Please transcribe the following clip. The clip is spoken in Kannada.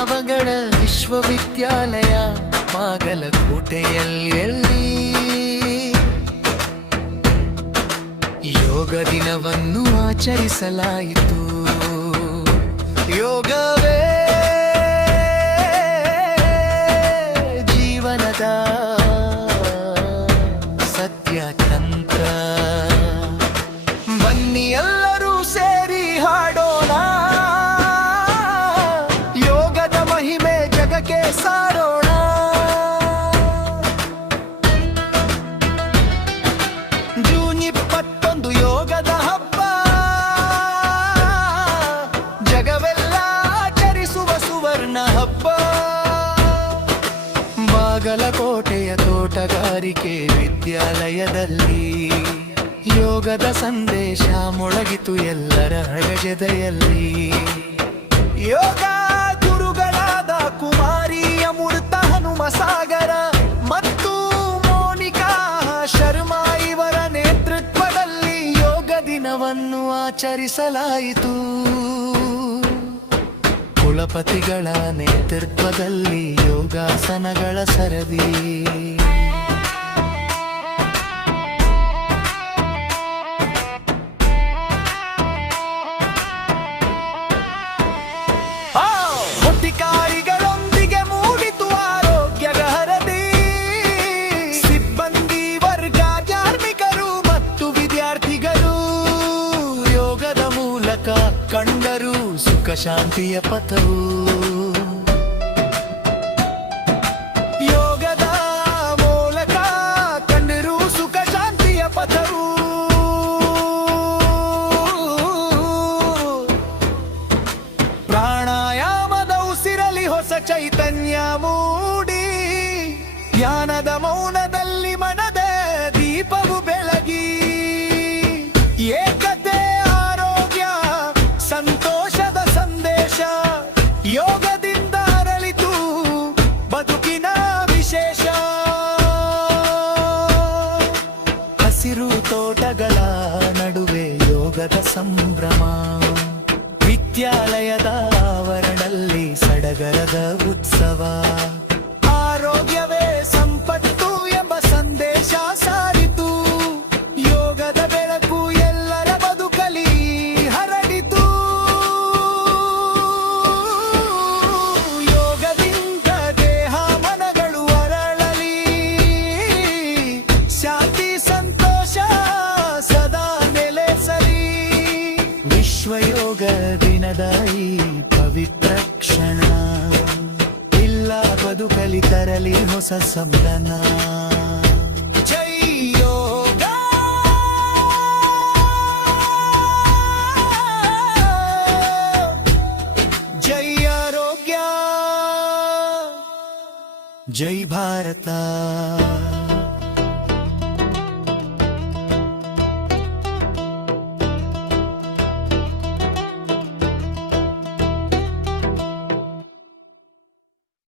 ಅವಘಡ ವಿಶ್ವವಿದ್ಯಾಲಯ ಬಾಗಲಕೋಟೆಯಲ್ಲಿ ಯೋಗ ದಿನವನ್ನು ಆಚರಿಸಲಾಯಿತು. ಯೋಗವೇ ಜೀವನದ ಸತ್ಯ ತಂತ್ರ. ಬನ್ನಿ ಎಲ್ಲರೂ ಸೇರಿ ಹಾಡೋಣ, ಯೋಗದ ಮಹಿಮೆ ಜಗಕ್ಕೆ ಸಾರೋಣ. ಜೂನ್ 21 ಯೋಗದ ಹಬ್ಬ, ಜಗವೆಲ್ಲ ಆಚರಿಸುವ ಸುವರ್ಣ ಹಬ್ಬ. ಬಾಗಲಕೋಟೆಯ ತೋಟಗಾರಿಕೆ ವಿದ್ಯಾಲಯದಲ್ಲಿ ಯೋಗದ ಸಂದೇಶ ಮೊಳಗಿತು ಎಲ್ಲರ ಹೃದಯದಲ್ಲಿ. ಯೋಗ ಗುರುಗಳಾದ ಕುಮಾರಿ ಅಮೃತ ಹನುಮಸಾಗರ ಮತ್ತು ಮೋನಿಕಾ ಶರ್ಮಾ ಇವರ ನೇತೃತ್ವದಲ್ಲಿ ಯೋಗ ದಿನವನ್ನು ಆಚರಿಸಲಾಯಿತು. ಕುಲಪತಿಗಳ ನೇತೃತ್ವದಲ್ಲಿ ಯೋಗಾಸನಗಳ ಸರದಿ. ಅಧಿಕಾರಿಗಳೊಂದಿಗೆ ಮೂಡಿತು ಆರೋಗ್ಯದ ಹರದಿ. ಸಿಬ್ಬಂದಿ ವರ್ಗ, ಕಾರ್ಮಿಕರು ಮತ್ತು ವಿದ್ಯಾರ್ಥಿಗಳು ಯೋಗದ ಮೂಲಕ ಕಂಡರು ಸುಖ ಶಾಂತಿಯ ಪಥವು. ಯೋಗದ ಮೂಲಕ ಕಂಡರು ಸುಖ ಶಾಂತಿಯ ಪಥವು. ಪ್ರಾಣಾಯಾಮದ ಉಸಿರಲಿ ಹೊಸ ಚೈತನ್ಯ ಮೂಡಿ, ಧ್ಯಾನದ ಮೌನದಲ್ಲಿ ಮನದ ದೀಪವು ಬೆಳಗಿ. ಏಕತೆ, ಆರೋಗ್ಯ, ಸಂತೋಷದ ಸಂದೇಶ ಯೋಗದಿಂದ ಅರಳಿತು ಬದುಕಿನ ವಿಶೇಷ. ಹಸಿರು ತೋಟಗಳ ನಡುವೆ ಯೋಗದ ಸಂಭ್ರಮ, ವಿದ್ಯಾಲಯದ ಆವರಣದಲ್ಲಿ ಸಡಗರದ ಉತ್ಸವ. ಆರೋಗ್ಯವೇ ಸಂಪತ್ತು ಎಂಬ ಸಂದೇಶ ಸಾರಿತು, ಯೋಗದ ಬೆಳಕು ಎಲ್ಲರ ಬದುಕಲಿ ಹರಡಿತು. ಯೋಗದಿಂದ ದೇಹ ಮನಗಳು ಅರಳಲಿ, ಶಾಂತಿ ಸಂತೋಷ ಸದಾ ನೆಲೆಸಲಿ. ವಿಶ್ವ ಯೋಗ ದಿನದ ಈ ಪವಿತ್ರ ಕ್ಷಣ ಇಲ್ಲ ಬದುಕಲಿ ತರಲಿ ಹೊಸ ಸಂಭ್ರಮ. ಜೈ ಯೋಗ, ಜೈ ಆರೋಗ್ಯ, ಜೈ ಭಾರತ.